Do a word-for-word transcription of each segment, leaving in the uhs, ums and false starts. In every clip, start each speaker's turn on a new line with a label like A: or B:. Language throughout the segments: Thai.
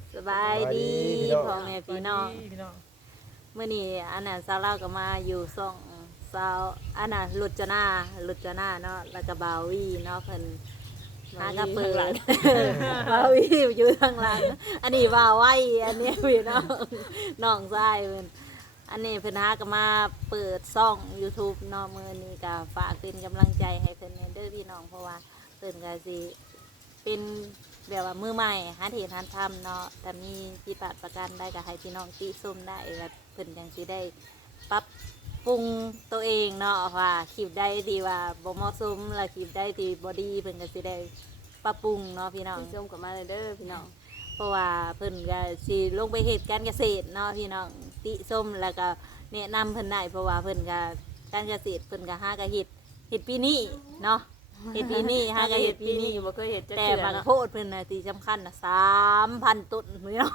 A: สบายดีพ่อแม่พี่น้องเมื่อนี้อันน่ะสาวเล่าก็มาอยู่ส่องสาวอันน่ะลุจนาลุจนาเนาะแล้วก็บาวีเนาะเพิ่นหากระเปิดบาวีอยู่ทางหลังอันนี้บ่าวไว้อันนี้พี่น้องน้องชายเพิ่นอันนี้เพิ่นหาก็มาเปิดช่อง YouTube เนาะมื้อนี้ก็ฝากเป็นกำลังใจให้เพิ่นเด้อพี่น้องเพราะว่าเพิ่นก็สิเป็นแบบว่ามือใหม่หาเห็นหาทำเนาะแต่มีผิดพลาดประการได้ก็ให้พี่น้องติชมได้แบบเพิ่นจังสิได้ปรับปรุงตัวเองเนาะว่าคลิปได้ดีว่าบ่เหมาะสมและคลิปได้ดีบ่ดีเพิ่นก็สิได้ปรับปรุงเนาะพี่น้องชมกันมาเด้อพี่น้องเพราะว่าเพิ่นก็สิลงไปเฮ็ดการเกษตรเนาะพี่น้องติชมแล้วก็แนะนำเพิ่นได้เพราะว่าเพิ่นก็การเกษตรเพิ่นก็หาก็เฮ็ดเฮ็ดปีนี้เนาะเห็ดปีนี้ฮะก็เห็ดปีนี้บ่เคยเห็ดแต่บางโพดเพิ่นน่ะตีสำคัญน่ะสามพันต้นมื้อเนาะ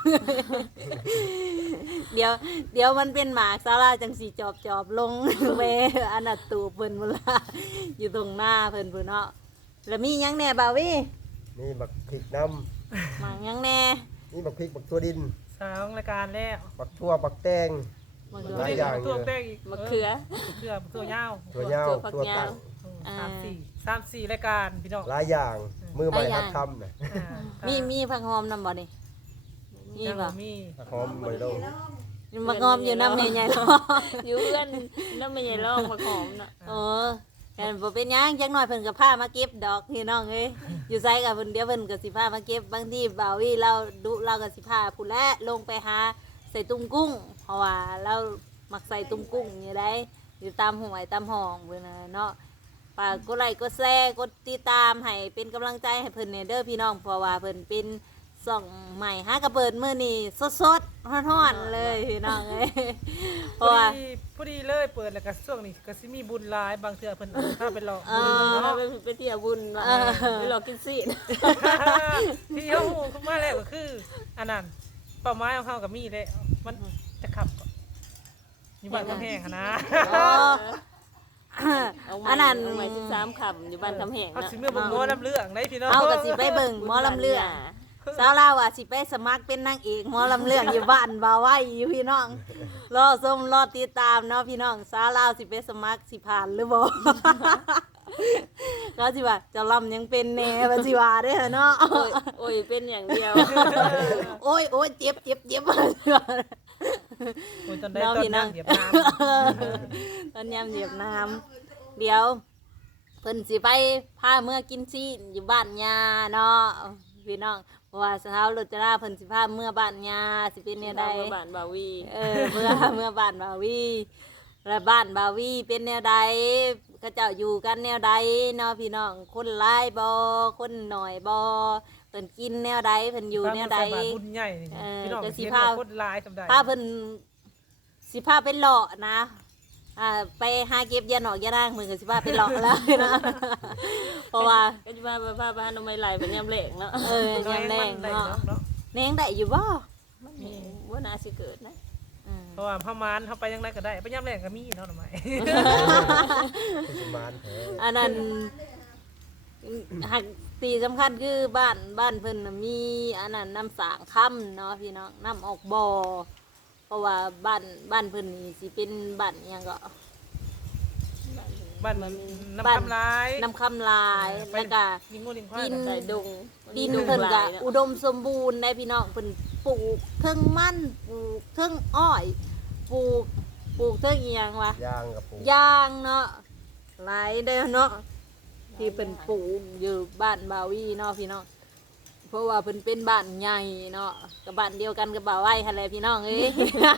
A: เดี๋ยวเดี๋ยวมันเป็นหมากซาลาจังสิจอบๆลงแม่อันน่ะตูเพิ่นพุ่นล่ะอยู่ตรงหน้าเพิ่นพุ่นเนาะแล้วมีหยังแหน่บ่าววิ
B: มีบักพริกน้
A: ำหมากหยังแหน่
B: มีบักพริกบักตัวดิน
C: สองรายการแล้ว
B: บักทั่วบักแตงหลายอย่าง
C: ตัวแตงอีก
A: มะเขือ
C: มะเขือตัวยาว
B: ตัวยาวตัวตั้ง
C: สามสี่สามสี่รายการพี่น้อง
B: หลายอย่างมือใหม่หัดทำน่ะ
A: มีมีผักหอมนำบ่นี่มีบ่
C: มี
B: ผักหอมบ่ได้ลง
A: ผักหอมอยู่นำแม่ใหญ่ล้อ
D: อยู่เพื่อนนำแม่ใหญ่ล้อผักหอมน่ะ
A: เออกันบ่เป็นหยังจักหน่อยเพิ่นก็พามาเก็บดอกพี่น้องเอ้ยอยู่ไสก็เพิ่นเดี๋ยวเพิ่นก็สิพามาเก็บบางทีบ่าววีเราดุเราก็สิพาผู้แลลงไปหาใส่ตุ้มกุ้งเพราะว่าเรามักใส่ตุ้มกุ้งอยู่ได้อยู่ตามห้วยตามห้องเพิ่นน่ะเนาะฝากกดไลค์กดแชร์กดติดตามให้เป็นกำลังใจให้เพิ่นเด้อพี่น้องเพราะว่าเพิ่นเป็นส่องใหม่ฮะกระเปิดมื้อนี้สดๆร้อนๆเลยพี่น้องเอ้ยเพราะว่า
C: พอดีเลยเปิดแล้วก็ช่วงนี้ก็สิมีบุญหลายบางเทื่อเพิ่นถ้าเป็นหลอกบุญ
D: เนาะไปเที่ยวบุญมาไปหลอกกินซีด
C: ที่เฮาฮู้มาแล้วก็คืออันนั้นเป้าหมายของเฮาก็มีแล้วมันจะขับอยู่บ้านกำแพงนะ
D: อันนั้นหมายสิบสามขับอยู่บ้านคำแหง
C: เนาะเอาสิเมื่อบ่หมอลำเรื่องได้พี่น้อง
A: เอาก็สิไปเบิ่งหมอลำเรื่องสาวลาวว่าสิไปสมัครเป็นนางเอกหมอลำเรื่องอยู่บ้านบ่าวไว้อยู่พี่น้องรอชมรอติดตามเนาะพี่น้องสาวลาวสิไปสมัครสิผ่านหรือบ่ก็สิว่าจะลำยังเป็นแน่ว่าสิว่าเด้อเนาะ
D: โอ้ยเป็นอย่างเดียว
A: โอ้ยโอ้ยเจ็บเจ็บเจ็บ
C: โอ้ยตอนได้ตอนน้ำเหยียบน้
A: ำตอนยำเหยียบน้ำเดี๋ยวเพิ่นสิไปพาเมื่อกินซีนอยู่บ้านยาเนาะพี่น้องเพราะว่าสาวรจนาเพิ่นสิพาเมื่อบ้านยาสิเป็นแนวใด
D: บ้านบาวี
A: เออเมื่อเมื่อบ้านบาวีและบ้านบาวีเป็นแนวใดเขาเจ้าอยู่กันแนวใดเนาะพี่น้องคนหลายบ่คนน้อยบ่เพิ่นกินแนวใดเพิ่นอยู่แนวใด
C: บุญใหญ่พี่น้องสิพาคนหลายสำใด
A: พาเพิ่นสิพาไปเลาะนะอ่าไปหาเก็บยาหนอกยานางมึงก็สิพาไปเลาะแล้วนะเพราะว่า
D: ก็สิพาไปพาบ้านเอาไม้ไหลเป็นยามแลงเนาะ
A: เออยามแลงเนาะแหนงได้อยู่บ่
D: บ่น่าสิเกิดนะ
C: เพราะว่าพม่านเฮาไปยังไดก็ได้ไปยามแลงก็มีเนาะหน่อไม้
A: อันนั้นหักตีสำคัญคือบ้านบ้านเพิ่นมีอันนั้นน้ำสางค่ำเนาะพี่น้องน้ำออกบ่อเพราะว่าบ้านบ้านเพิ่นนี่สิเป็นบ้านยังก็
C: บ้านน้ำคำลาย
A: น้ำคำลายแล้วก็
D: ดินใส่ดง
A: ดินเพิ่นก็อุดมสมบูรณ์ได้พี่น้องเพิ่นปลูกเทิงมันปลูกเทิงอ้อยปลูกปลูกเทิงอีหยังวะ
B: ยางกับปลูก
A: ยางเนาะหลายได้เนาะที่เป็นปลูกอยู่บ้านบาวีเนาะพี่น้องเพราะว่าเพิ่นเป็นบ้านใหญ่เนาะกับบ้านเดียวกันกับบ่าวไว้หั่นแหละพี่น้องเอ้ย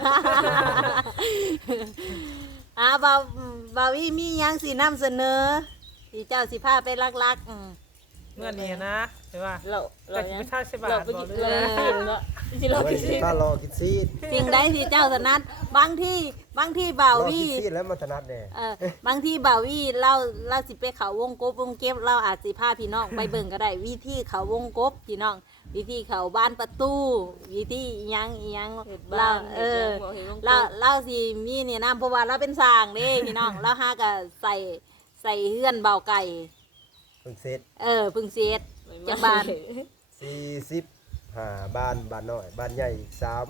A: อ่าบ่าวบาวีมีหยังสินำเสนอที่เจ้าสิพาไปลักๆอือ
C: เมื่อนี้นะใช่ป่ะ
D: เราเรา
C: ไม่ใช่ใช่ป่ะเราไปกิน
D: เลยเนาะสิเรากินซีด
B: ถ้ารอกินซีด
A: สิ่งใดที่เจ้าถนัดบางที่บางที่บ่าววี
B: กินซีดแล้วมันถนัดแน่
A: เออบางที่บ่าววีเราเราสิไปเขาวงกบวงเก็บเราอาจสิพาพี่น้องไปเบิ่งก็ได้วิธีเขาวงกบพี่น้องวิธีเขาบ้านประตูวิธีอีหยังอีหยังเราเออเราเราสิมีนี่นะเพราะว่าเราเป็นสร้างเด้พี่น้องเราหาก็ใส่ใส่เฮือนเบาไก่
B: เพิ่งเสร็จ
A: เออเพิ่งเสร็จจักบาท
B: สี่สิบห้าบ้านบ้านน้อยบ้านใหญ่อีกสาม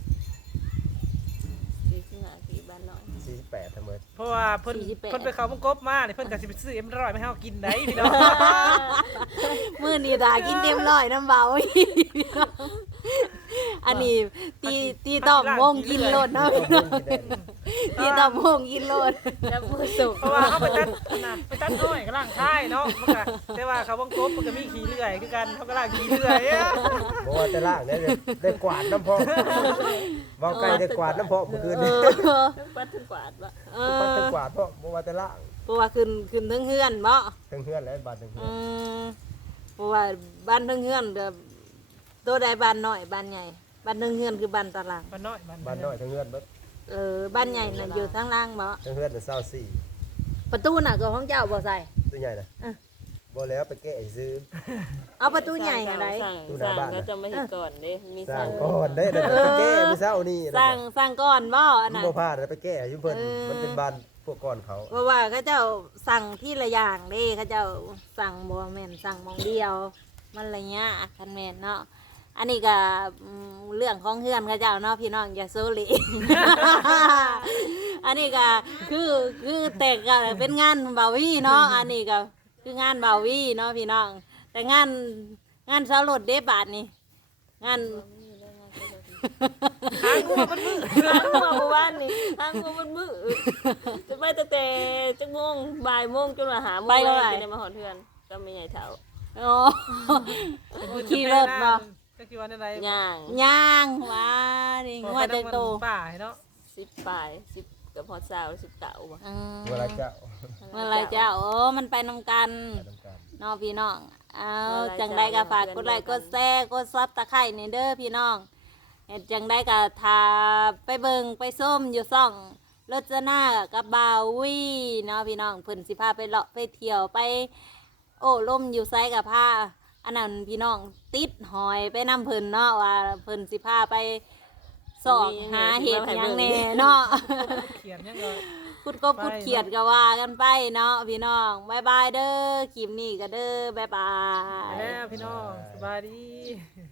D: สี่สิบห้าปีบ้านน้อย
B: สี่สิบแปดทั้งหมด
C: เพราะว่าเพิ่น
A: สี่สิบแปด
C: เพิ่นไปเขามังกบมาเนี่ยเพิ่นก็สิไปซื้อเอ็มร้อยมาให้เฮากินได้พี่น้อง
A: มื้อนี้ดากินเต็มร้อยน้ำเบาอีกอันนี้ตีตีตอมวงกินโลดเนาะตีตอมวงกินโลด
D: แล้วมือสุก
C: เพราะว่าเขาไปตัดน่ะไปตัดน้อยก็ล่างท้ายเนาะมันก็แต่ว่าเขามังกบมันก็มีขี้เลื่อยคือกันเขาก็ล่างขี้เลื่อยอะ
B: บ่ว่าแต่ล่างได้ได้กวาดน้ำพอบ่ไกลได้กวาดน้ำพอเมื่อคืน
A: เอ
B: นี้
A: อ
D: ปัดถึงกวาดบ่
A: เอ
B: ปัด
A: อ
B: ทั้งกวาดเพราะบ่ว่าแต่ล่าง
A: เพราะว่าขึ้นขึ้นทั้งเฮือนบ่
B: ทั้งเฮือนและบ้านทั้งเฮือ
A: อื
B: น
A: มเพราะว่าบ้านทั้งเฮือนเด้อตัวใดบ้านน้อยบ้านใหญ่บ้านทั้งเฮือนคือบ้านตาราง
C: บ้านน้อยบ้าน
B: บ้านน้อยทั้งเฮือนเบิด
A: เออบ้านใหญ่น่ะอยู่ทางล่างบ่
B: ทั้งเฮือนน่ะเศร้าสี่
A: ประตูน่ะก็ของเจ้าบ่ใส่
B: ตัวใหญ่น่ะ
A: อ่ะ
B: บ่แล้วไปแก้ซื้อ
A: เอาประตูใหญ่น่ะได
D: สร้าง
B: ตู้ห
D: ส
B: น้า
D: ร้าง
B: บ้าน
D: ก็จะไม่เห็นก่อนเด้มี
B: ส
D: ส
B: ร้า
D: ร้าง ง
B: ก่อนได้แต่ไปแก้มื้อเช้านี่
A: สร้างสร้างก่อนบ่อัน
B: มัน
A: น่ะ
B: บ่พลาดแล้วไปแก้อยู่เพิ่น
A: เออ
B: มันเป็นบ้านพวกก่อนเขา
A: เพราะว่าเขาเจ้าสั่งที่ละอย่างเด้เขาเจ้าสั่งบ่แม่นสั่งหมองเดียว มันละยะคันแม่นเนาะอันนี้ก็อืมเรื่องของเฮือนเขาเจ้าเนาะพี่น้องอย่าโซเล อันนี้ก็คือคือแต่ก็เป็นงานบาวีเนาะอันนี้ก็คืองานบาวีเนาะพี่น้อง แต่งานงานเสารถเด้บาทนี่งาน
C: ทางกูมาเป็นมือ
D: ทางหัวเมื่อวานนี่ทางหัวมันมือจะไปตั้งแต่จักโมงบ่ายโมงจนว่าหาโมงจะได้มาหอดเทือนก็ไม่ใหญ่เท่า
A: โอ้ขี่รถบ่
C: ก็คิดว่าอะไร
D: ย่าง
A: ย่างว่านี่งวดใจโต
C: ป่าเนาะ
D: สิบปลายสิบกับพอดสาวสิบเต่าบ่
A: อืม
B: เวลาเจ้า
A: เมื่อไรเจ้าโอ้มันไปนำกัน
B: ไปทำการ
A: เน้องพี่น้องเอาจังได้ก็ฝากกดไลค์กดแชร์กดซับตะไคร้นี่เด้อพี่น้องเฮ็ดจังได้ก็ทาไปเบิ่งไปส้มอยู่ซ่องรจนากับบาววี่เนาะพี่น้องเพิ่นสิพาไปเลาะไปเที่ยวไป โอ้ล่มอยู่ไซกับผ้าอันนั้นพี่น้องติดหอยไปนำเพิ่นเนาะว่าเพิ่นสิพาไปสอกหาเห็ดหยังแน่เนาะ
C: เขียนยังก็
A: พูดก็พูดเขียดก็ว่ากันไปเนาะพี่น้องบายบายเด้อคลิปนี้ก็เด้อบายบาย
C: แล้วพี่น้องสบายดี